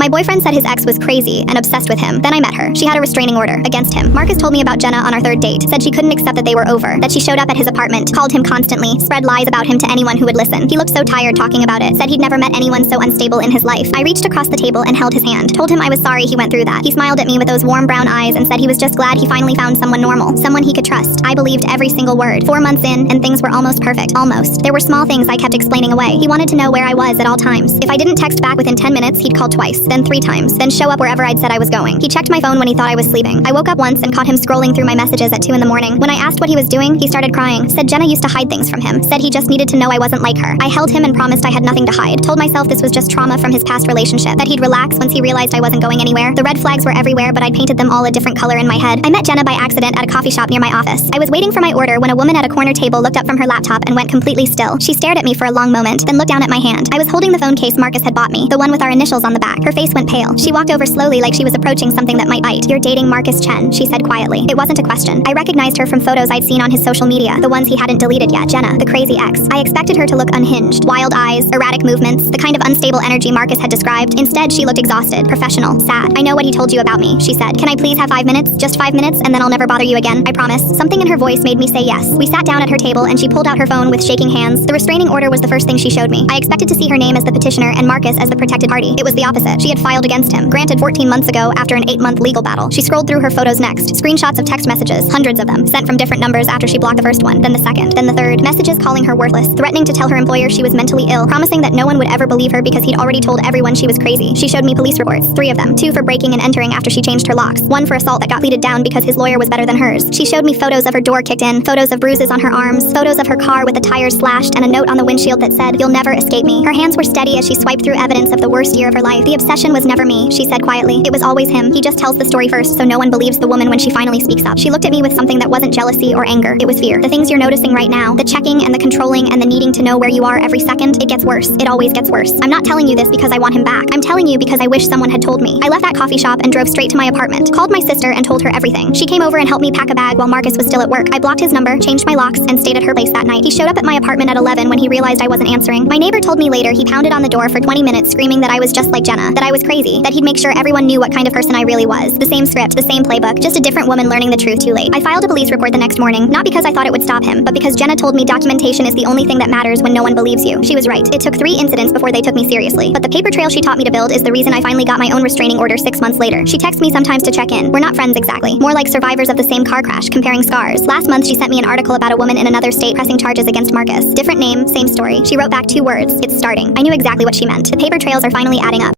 My boyfriend said his ex was crazy and obsessed with him. Then I met her. She had a restraining order against him. Marcus told me about Jenna on our third date, said she couldn't accept that they were over, that she showed up at his apartment, called him constantly, spread lies about him to anyone who would listen. He looked so tired talking about it, said he'd never met anyone so unstable in his life. I reached across the table and held his hand, told him I was sorry he went through that. He smiled at me with those warm brown eyes and said he was just glad he finally found someone normal, someone he could trust. I believed every single word. 4 months in, and things were almost perfect. Almost. There were small things I kept explaining away. He wanted to know where I was at all times. If I didn't text back within 10 minutes, he'd call twice, then 3 times, then show up wherever I'd said I was going. He checked my phone when he thought I was sleeping. I woke up once and caught him scrolling through my messages at 2 in the morning. When I asked what he was doing, he started crying. Said Jenna used to hide things from him. Said he just needed to know I wasn't like her. I held him and promised I had nothing to hide. Told myself this was just trauma from his past relationship. That he'd relax once he realized I wasn't going anywhere. The red flags were everywhere, but I'd painted them all a different color in my head. I met Jenna by accident at a coffee shop near my office. I was waiting for my order when a woman at a corner table looked up from her laptop and went completely still. She stared at me for a long moment, then looked down at my hand. I was holding the phone case Marcus had bought me, the one with our initials on the back. Her face went pale. She walked over slowly like she was approaching something that might bite. "You're dating Marcus Chen," she said quietly. It wasn't a question. I recognized her from photos I'd seen on his social media, the ones he hadn't deleted yet. Jenna, the crazy ex. I expected her to look unhinged. Wild eyes, erratic movements, the kind of unstable energy Marcus had described. Instead, she looked exhausted, professional, sad. "I know what he told you about me," she said. "Can I please have 5 minutes? Just 5 minutes, and then I'll never bother you again. I promise." Something in her voice made me say yes. We sat down at her table and she pulled out her phone with shaking hands. The restraining order was the first thing she showed me. I expected to see her name as the petitioner and Marcus as the protected party. It was the opposite. She had filed against him. Granted 14 months ago after an 8-month legal battle. She scrolled through her photos next. Screenshots of text messages, hundreds of them, sent from different numbers after she blocked the first one, then the second, then the third. Messages calling her worthless, threatening to tell her employer she was mentally ill, promising that no one would ever believe her because he'd already told everyone she was crazy. She showed me police reports, 3 of them, 2 for breaking and entering after she changed her locks, 1 for assault that got pleaded down because his lawyer was better than hers. She showed me photos of her door kicked in, photos of bruises on her arms, photos of her car with the tires slashed and a note on the windshield that said, "You'll never escape me." Her hands were steady as she swiped through evidence of the worst year of her life. "The obsession was never me," she said quietly. "It was always him. He just tells the story first so no one believes the woman when she finally speaks up." She looked at me with something that wasn't jealousy or anger. It was fear. "The things you're noticing right now, the checking and the controlling and the needing to know where you are every second, it gets worse. It always gets worse. I'm not telling you this because I want him back. I'm telling you because I wish someone had told me." I left that coffee shop and drove straight to my apartment. Called my sister and told her everything. She came over and helped me pack a bag while Marcus was still at work. I blocked his number, changed my locks, and stayed at her place that night. He showed up at my apartment at 11 when he realized I wasn't answering. My neighbor told me later he pounded on the door for 20 minutes screaming that I was just like Jenna, that I was crazy, that he'd make sure everyone knew what kind of person I really was. The same script, the same playbook, just a different woman learning the truth too late. I filed a police report the next morning, not because I thought it would stop him, but because Jenna told me documentation is the only thing that matters when no one believes you. She was right. It took 3 incidents before they took me seriously. But the paper trail she taught me to build is the reason I finally got my own restraining order 6 months later. She texts me sometimes to check in. We're not friends exactly. More like survivors of the same car crash, comparing scars. Last month she sent me an article about a woman in another state pressing charges against Marcus. Different name, same story. She wrote back 2 words. "It's starting." I knew exactly what she meant. The paper trails are finally adding up.